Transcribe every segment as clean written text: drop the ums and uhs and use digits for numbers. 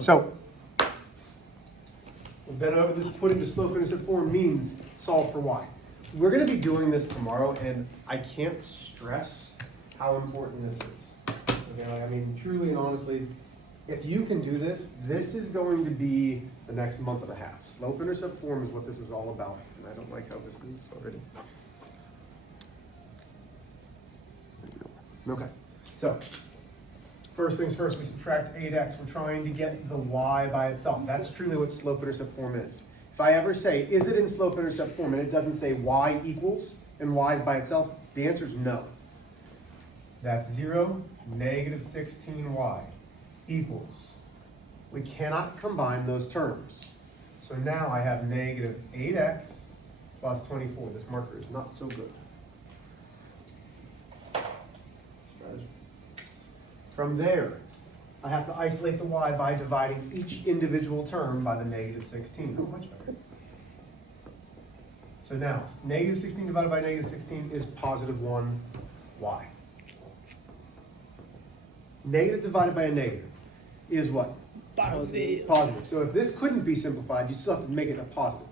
So, we've been over this putting the slope-intercept form means solve for y. We're gonna be doing this tomorrow, and I can't stress how important this is. Okay, I mean, truly and honestly, if you can do this, this is going to be the next month and a half. Slope-intercept form is what this is all about, and I don't like how this is already. Okay, so, first things first, we subtract 8x. We're trying to get the y by itself. That's truly what slope-intercept form is. If I ever say, is it in slope-intercept form, and it doesn't say y equals, and y is by itself, the answer is no. That's 0, negative 16y equals. We cannot combine those terms. So now I have negative 8x plus 24. This marker is not so good. From there, I have to isolate the y by dividing each individual term by the negative 16. Oh, much better. So now, negative 16 divided by negative 16 is positive 1y. Negative divided by a negative is what? Positive. Positive. So if this couldn't be simplified, you still have to make it a positive.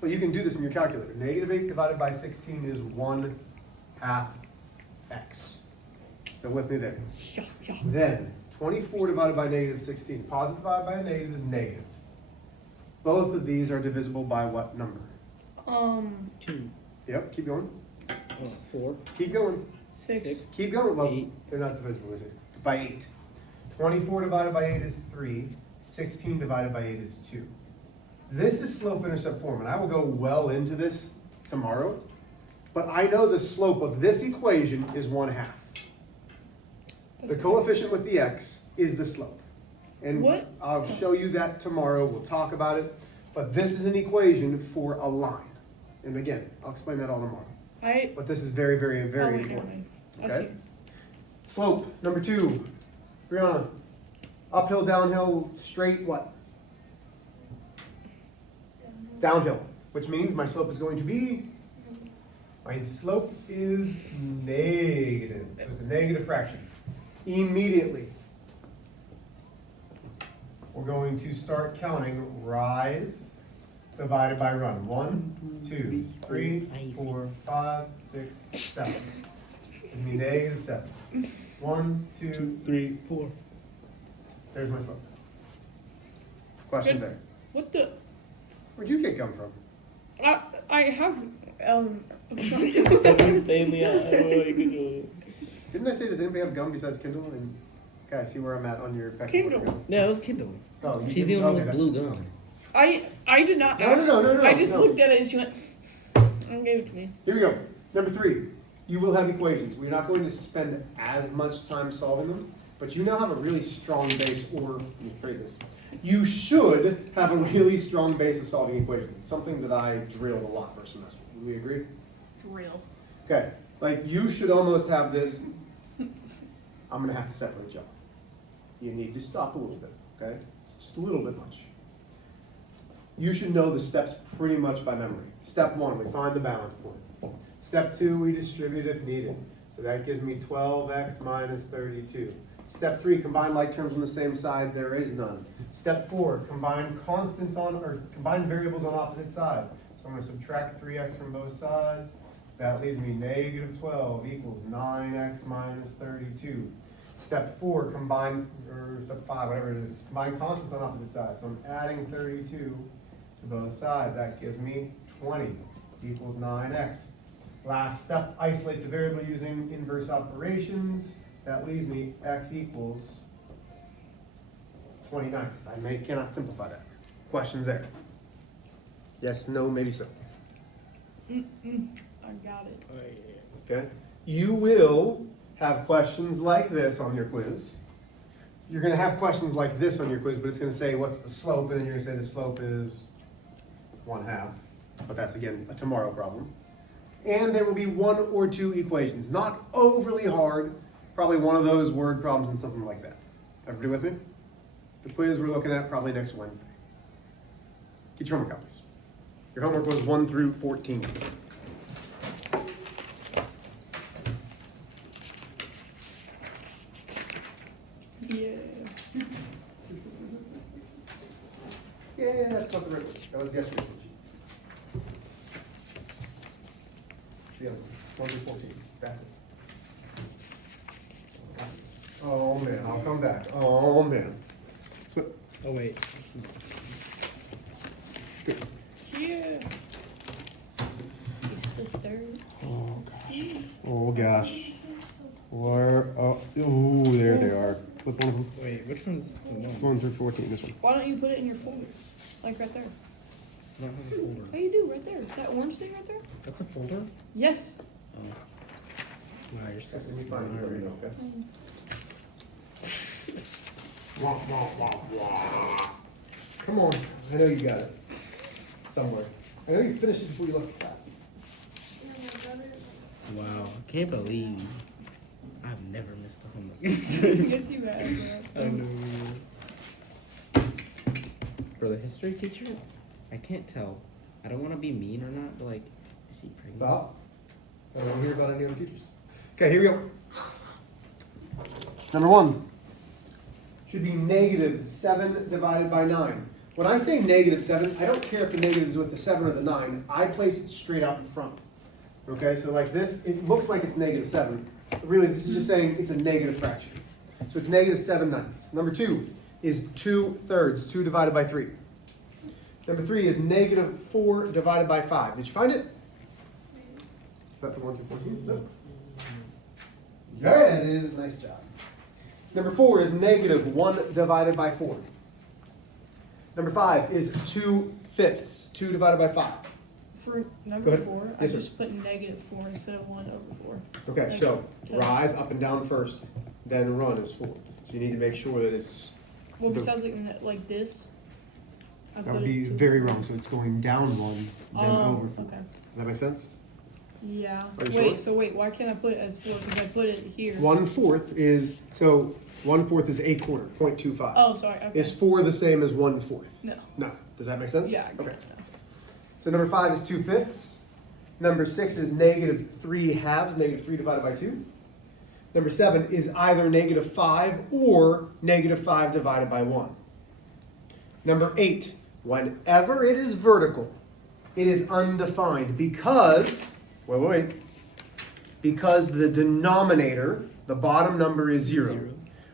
But you can do this in your calculator. Negative 8 divided by 16 is 1/2 x. Still with me there? Yeah. Then, 24 divided by negative 16. Positive divided by a negative is negative. Both of these are divisible by what number? 2. Yep, keep going. 4. Keep going. 6. Keep going. Well, 8. they're not divisible, is it? By 8. 24 divided by 8 is 3. 16 divided by 8 is 2. This is slope-intercept form, and I will go well into this tomorrow. But I know the slope of this equation is 1/2. The coefficient with the x is the slope. And What? I'll show you that tomorrow, we'll talk about it. But this is an equation for a line. And again, I'll explain that all tomorrow. But this is very, very, very important. Okay? Slope, number 2. Brianna, uphill, downhill, straight, what? Downhill, which means my slope is going to be, my slope is negative. So it's a negative fraction. Immediately, we're going to start counting rise divided by run. 1, 2, 3, 4, 5, 6, 7. Give me negative 7. 1, 2, 3, 4. There's my slope. Questions there? What the? Where'd you get gum from? I have Stay in the eye. Didn't I say, does anybody have gum besides Kindle? And okay, I see where I'm at on your pecking order. Kindle. No, it was Kindle. Oh, you She's the didn't- only one okay, with that's- blue gum. I did not No, ask. no, I just no. looked at it and she went and gave it to me. Here we go. Number 3, you will have equations. We're not going to spend as much time solving them, but you now have a really strong base, or let me phrase this. You should have a really strong base of solving equations. It's something that I drilled a lot first semester. Would we agree? Drill. Okay, like you should almost have this. I'm gonna have to separate y'all. You need to stop a little bit, okay? It's just a little bit much. You should know the steps pretty much by memory. Step 1, we find the balance point. Step 2, we distribute if needed. So that gives me 12x minus 32. Step 3, combine like terms on the same side, there is none. Step 4, combine combine variables on opposite sides. So I'm gonna subtract 3x from both sides. That leaves me negative 12 equals 9x minus 32. Step 4, step 5, whatever it is, combine constants on opposite sides. So I'm adding 32 to both sides. That gives me 20 equals 9x. Last step, isolate the variable using inverse operations. That leaves me x equals 29. I cannot simplify that. Questions there? Yes, no, maybe so. I got it. Okay? You will have questions like this on your quiz. You're going to have questions like this on your quiz, but it's going to say, what's the slope? And then you're going to say the slope is 1/2. But that's, again, a tomorrow problem. And there will be 1 or 2 equations. Not overly hard. Probably one of those word problems and something like that. Everybody with me? The quiz we're looking at probably next Wednesday. Get your homework copies. Your homework was 1 through 14. Yeah. Yeah, that's not the right one. That was yesterday's worksheet. It's the other one, 1 through 14. That's it. Oh man, I'll come back. Oh man. So, Oh wait. Yeah. It's the third. oh gosh. Oh gosh. Where? Oh, ooh, there they are. Flip one of them. Wait, which one's the It's one? 1 through 14. This one. Why don't you put it in your folder? Like right there. I don't have a folder. Yeah, you do, right there. That orange thing right there? That's a folder? Yes. Oh. Wow, you're so Let me find it. There we go. Okay. Come on, I know you got it somewhere. I know you finished it before you left class. Wow, I can't believe I've never missed a homework. Yes, you have. I know. For the history teacher, I can't tell. I don't want to be mean or not, but like, is she pregnant? Stop. I don't want to hear about any other teachers. Okay, here we go. Number 1 should be -7 divided by 9. When I say -7, I don't care if the negative is with the 7 or the 9. I place it straight out in front. Okay, so like this, it looks like it's -7. But really, this is just saying it's a negative fraction. So it's -7/9. Number 2 is 2/3, 2 divided by 3. Number 3 is -4 divided by 5. Did you find it? Is that the 1 through 14? No. Yeah, it is. Nice job. Number 4 is -1 divided by 4. Number 5 is 2/5, 2 divided by 5. For Go number ahead. 4, I Yes, sir. just put -4 instead of 1/4. Okay, so Okay. rise up and down first, then run is 4. So you need to make sure that it's. Well, the- besides like this, I That put would be it to- very wrong. So it's going down 1, then over 4. Okay. Does that make sense? Yeah. Are you Wait, sure? so wait, why can't I put it as 4? Because I put it here. 1/4 is, so 1/4 is a quarter, 0.25. Oh, sorry. Okay. Is 4 the same as 1/4? No. No. Does that make sense? Yeah. I Okay. got it now. So number 5 is 2/5. Number 6 is -3/2, -3 divided by 2. Number 7 is either -5 or -5 divided by 1. Number 8, whenever it is vertical, it is undefined because, wait, because the denominator, the bottom number is 0.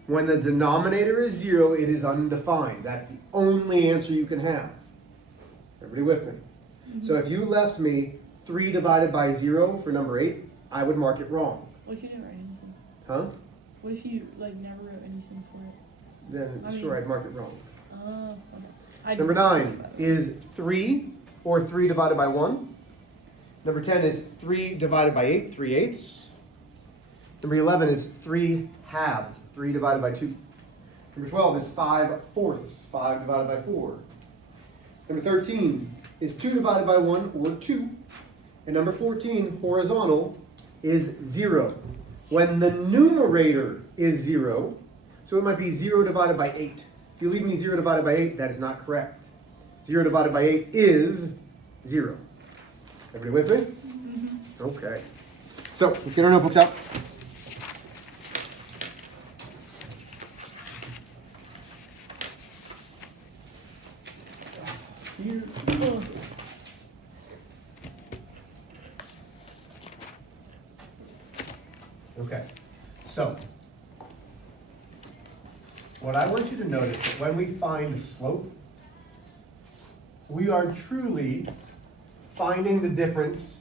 When the denominator is 0, it is undefined. That's the only answer you can have. Everybody with me? So if you left me 3 divided by 0 for number 8, I would mark it wrong. What if you didn't write anything? Huh? What if you like never wrote anything for it? Then I sure, mean- I'd mark it wrong. Oh, okay. I Number didn't 9 think about it. is 3 or 3 divided by 1. Number 10 is 3 divided by 8, 3/8. Number 11 is 3/2, 3 divided by 2. Number 12 is 5/4, 5 divided by 4. Number 13 is 2 divided by 1, or 2. And number 14, horizontal, is 0. When the numerator is 0, so it might be 0 divided by 8. If you leave me 0 divided by 8, that is not correct. 0 divided by 8 is 0. Everybody with me? Okay. So, let's get our notebooks out. Here. Oh, Okay, so what I want you to notice is when we find slope, we are truly finding the difference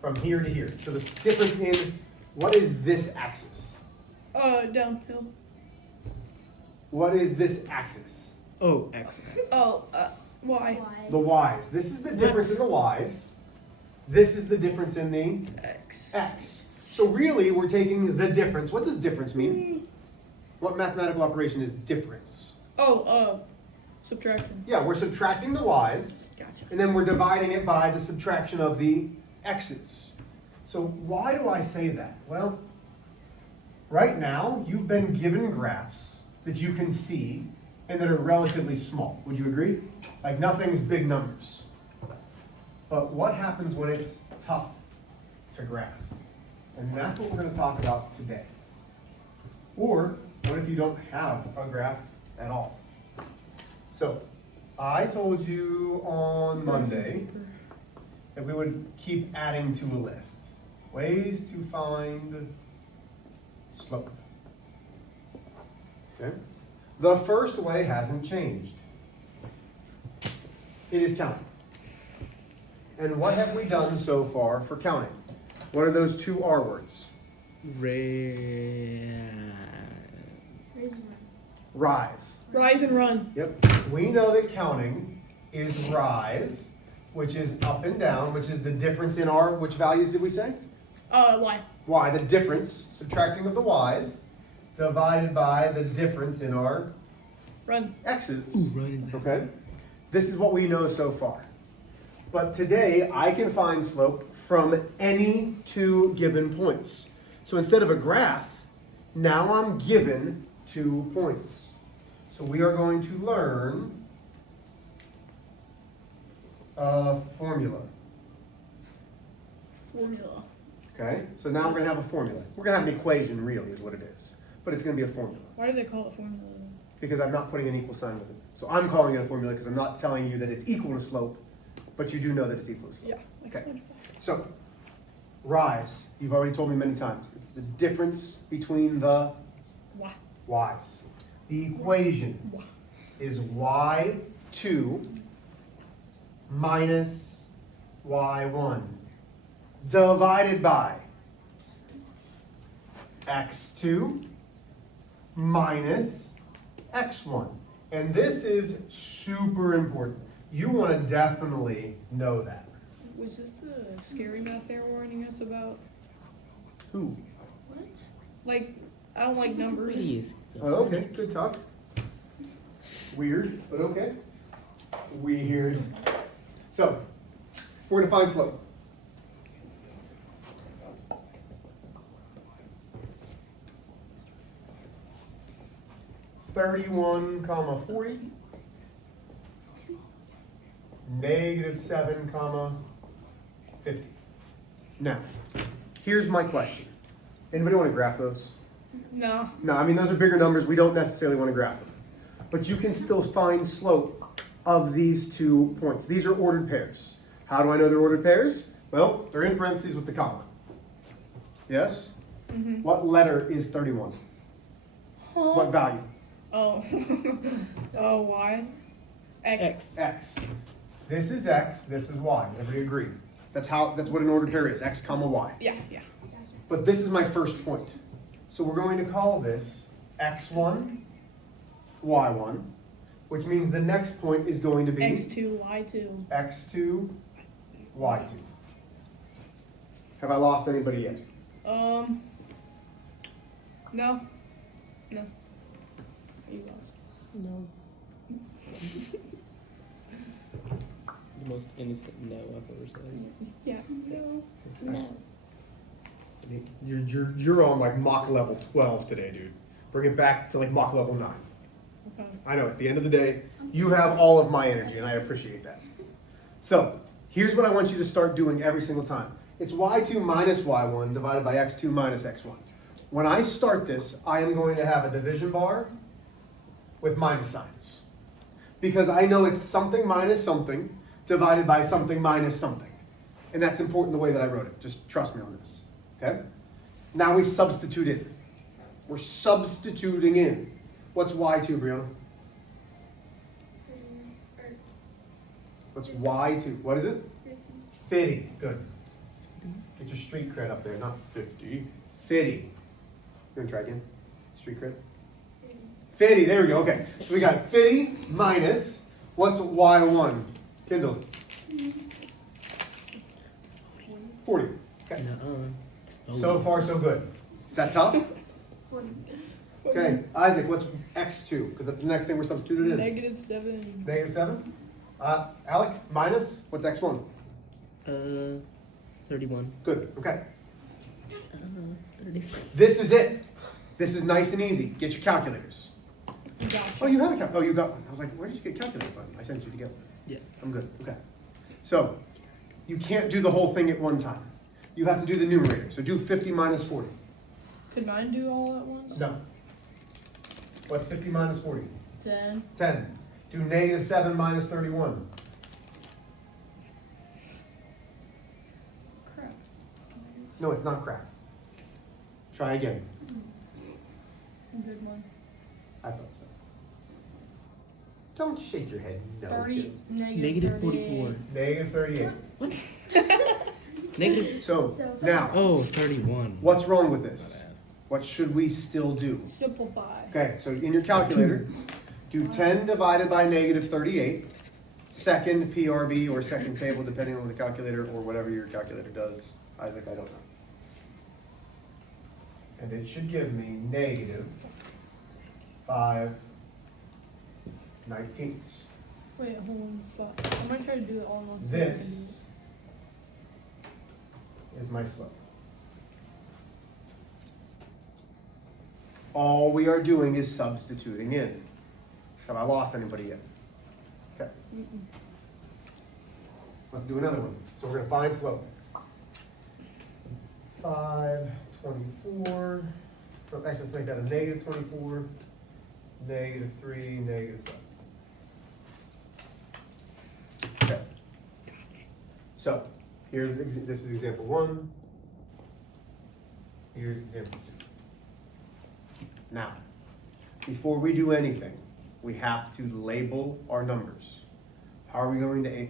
from here to here. So the difference in what is this axis? downhill. What is this axis? Oh, X. Oh, why? The y's. This is the difference in the y's. This is the difference in the X. x. So really, we're taking the difference. What does difference mean? What mathematical operation is difference? Oh, subtraction. Yeah, we're subtracting the y's, Gotcha. and then we're dividing it by the subtraction of the x's. So why do I say that? Well, right now, you've been given graphs that you can see and that are relatively small. Would you agree? Like nothing's big numbers. But what happens when it's tough to graph? And that's what we're going to talk about today. Or what if you don't have a graph at all? So I told you on Monday that we would keep adding to a list. Ways to find slope. Okay? The first way hasn't changed. It is counting. And what have we done so far for counting? What are those two R words? Rise. Rise and run. Yep. We know that counting is rise, which is up and down, which is the difference in our, which values did we say? Y. Y, the difference, subtracting of the y's, divided by the difference in our Run. x's. Running. Okay? This is what we know so far. But today, I can find slope from any two given points. So instead of a graph, now I'm given 2 points. So we are going to learn a formula. Formula. Okay? So now we're going to have a formula. We're going to have an equation, really, is what it is. But it's going to be a formula. Why do they call it formula? Because I'm not putting an equal sign with it. So I'm calling it a formula because I'm not telling you that it's equal to slope, but you do know that it's equal to slope. Yeah. Okay. So, rise, you've already told me many times. It's the difference between the Y. y's. The equation Y. is y2 minus y1 divided by x2 minus x1. And this is super important. You want to definitely know that. Was this the scary math they were warning us about? Who? What? Like, I don't like numbers. Please. Oh, okay, good talk. Weird, but okay. Weird. So, we're going to find slope. (31,40), (-7, 50). Now, here's my question. Anybody want to graph those? No. No, I mean, those are bigger numbers. We don't necessarily want to graph them. But you can still find slope of these 2 points. These are ordered pairs. How do I know they're ordered pairs? Well, they're in parentheses with the comma. Yes? Mm-hmm. What letter is 31? What value? Oh. Oh, Y. X. X. This is X, this is Y. Everybody agree? That's what an ordered pair is, X comma Y. Yeah, yeah. But this is my first point. So we're going to call this X1, Y1, which means the next point is going to be X2, Y2. X2, Y2. Have I lost anybody yet? No. No. You lost. No. The most innocent no I've ever said. Yeah. No. No. You're on like Mach level 12 today, dude. Bring it back to like Mach level 9. Okay. I know, at the end of the day, you have all of my energy, and I appreciate that. So, here's what I want you to start doing every single time. It's y2 minus y1 divided by x2 minus x1. When I start this, I am going to have a division bar with minus signs. Because I know it's something minus something divided by something minus something. And that's important the way that I wrote it. Just trust me on this. Okay? Now we substitute in. We're substituting in. What's y2, Brianna? What's y2? What is it? 50. Good. Get your street cred up there, not 50. 50. You want to try again? Street cred? 50. There we go. Okay. So we got 50 minus, what's y1? Kindle. 40. Okay. So far, so good. Is that tough? Okay, Isaac, what's x2? Because that's the next thing we're substituted in. -7. -7? Alec, minus, what's x1? 31. Good, okay. 30. This is it. This is nice and easy. Get your calculators. Gotcha. Oh, you have a calculator. Oh, you got one. I was like, where did you get a calculator from? I sent you together. Yeah. I'm good, okay. So, you can't do the whole thing at one time. You have to do the numerator. So do 50 minus 40. Could mine do all at once? No. What's 50 minus 40? 10. 10. Do negative 7 minus 31. Crap. No, it's not crap. Try again. Good one. I thought so. Don't shake your head. No. 30, Negative 44. Negative 38. What? Negative. So, So- now, Oh, 31. what's wrong with My this? bad. What should we still do? Simplify. Okay, so in your calculator, do 10 divided by negative 38, second PRB or second table, depending on the calculator or whatever your calculator does. Isaac, I don't know. And it should give me negative 5/19. Wait, hold on. Fuck. I'm gonna try to do it all in one second. This is my slope. All we are doing is substituting in. Have I lost anybody yet? Okay, Mm-mm. let's do another one. So we're gonna find slope. 5/24, actually, let's make that a negative 24, negative 3, negative 7. Okay. So, this is example 1. Here's example 2. Now, before we do anything, we have to label our numbers. How are we going to,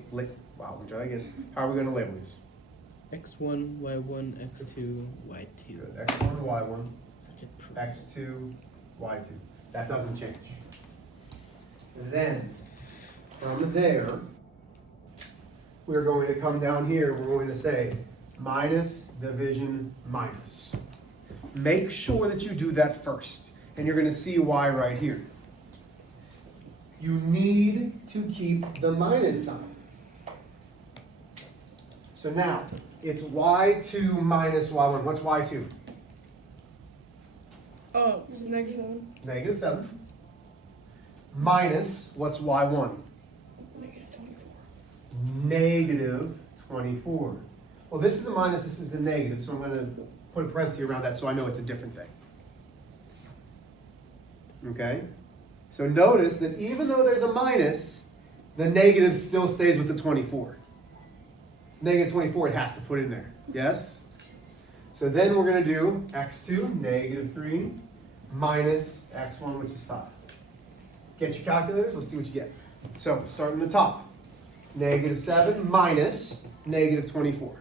wow, let me try again. How are we gonna label these? X1, Y1, X2, Y2. Good. X1, Y1, Such a pr- X2, Y2. That doesn't change. Then, from there, we're going to come down here, we're going to say minus, division, minus. Make sure that you do that first, and you're gonna see why right here. You need to keep the minus signs. So now, it's y2 minus y1. What's y2? Oh, it's -7. Negative 7. Minus, what's y1? -24. Negative 24. Well, this is a minus, this is a negative, so I'm going to put a parenthesis around that so I know it's a different thing. Okay? So notice that even though there's a minus, the negative still stays with the 24. It's negative 24, it has to put in there. Yes? So then we're going to do x2, negative 3, minus x1, which is 5. Get your calculators, let's see what you get. So, start in the top. Negative 7 minus negative 24.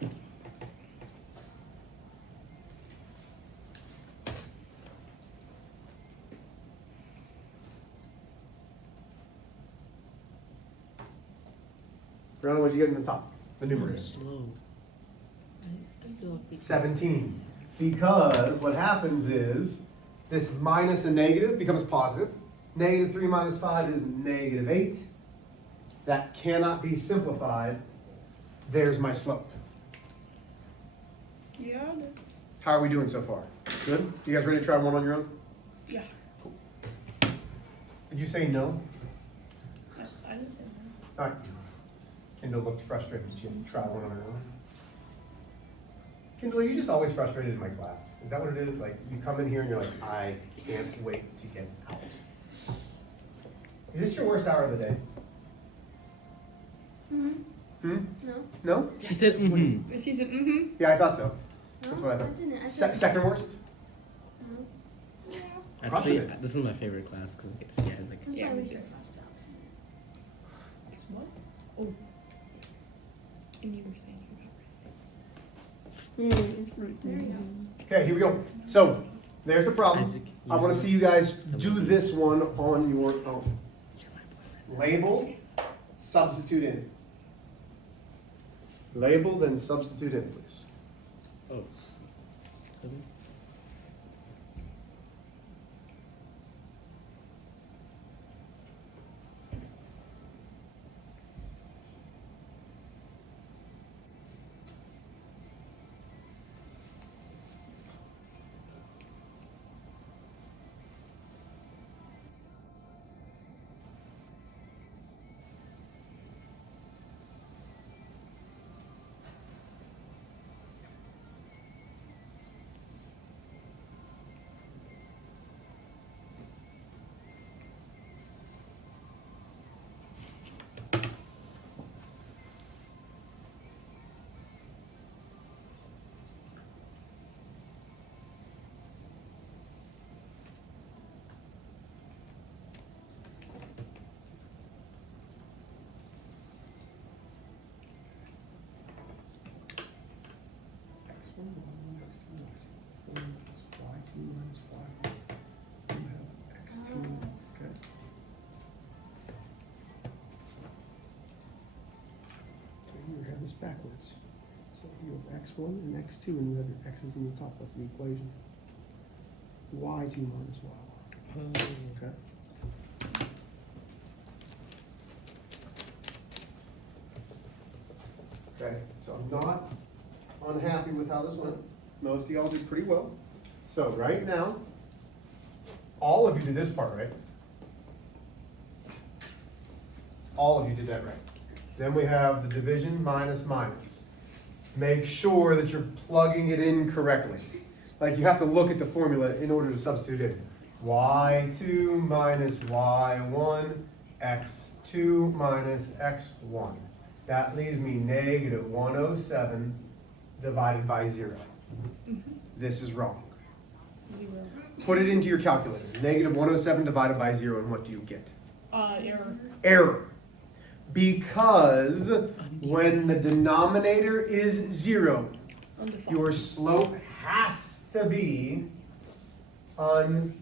Brianna, what'd you get in the top? The numerator. Slow. I still have to- 17. Because what happens is this minus a negative becomes positive. Negative 3 minus 5 is negative 8. That cannot be simplified. There's my slope. Yeah. How are we doing so far? Good? You guys ready to try one on your own? Yeah. Did you say no? I didn't say that. All right. Kendall looked frustrated. She has to try one on her own. Kendall, are you just always frustrated in my class? Is that what it is? Like, you come in here and you're like, I can't wait to get out. Is this your worst hour of the day? Mm-hmm. Hmm? No. No? She said, mm-hmm. She said, mm-hmm. Yeah, I thought so. No, That's what I thought. didn't. I Se- said second worst? no. Actually, Crushing it. this is my favorite class because I get to see Isaac. That's Yeah, my me least too. favorite class, Alex. What? Oh. And you were saying you got There you go. Okay, here we go. So, there's the problem. Isaac, I want to see you guys do this one on your own. Label, substitute in. Label, then substitute in, please. Oh. Seven? backwards. So you have x1 and x2, and you have your x's in the top. That's the equation. y2 minus y1. Okay. Okay, so I'm not unhappy with how this went. Most of y'all did pretty well. So right now, all of you did this part right. All of you did that right. Then we have the division minus minus. Make sure that you're plugging it in correctly. Like you have to look at the formula in order to substitute in. y2 minus y1, x2 minus x1. That leaves me negative 107 divided by 0. This is wrong. 0. Put it into your calculator. Negative 107 divided by 0, and what do you get? Error. Error. Because when the denominator is 0, Undefined. your slope has to be undefined.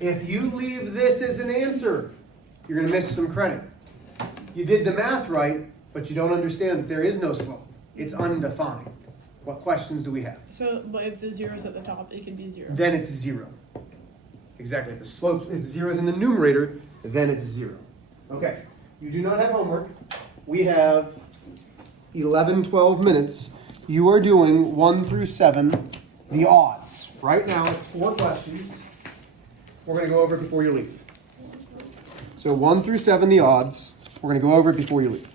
If you leave this as an answer, you're going to miss some credit. You did the math right, but you don't understand that there is no slope. It's undefined. What questions do we have? So, but if the 0's at the top, it can be 0. Then it's 0. Exactly. If the slope, if the 0 is in the numerator, then it's 0. Okay. You do not have homework. We have 11, 12 minutes. You are doing 1 through 7, the odds. Right now, it's 4 questions. We're going to go over it before you leave. So 1 through 7, the odds. We're going to go over it before you leave.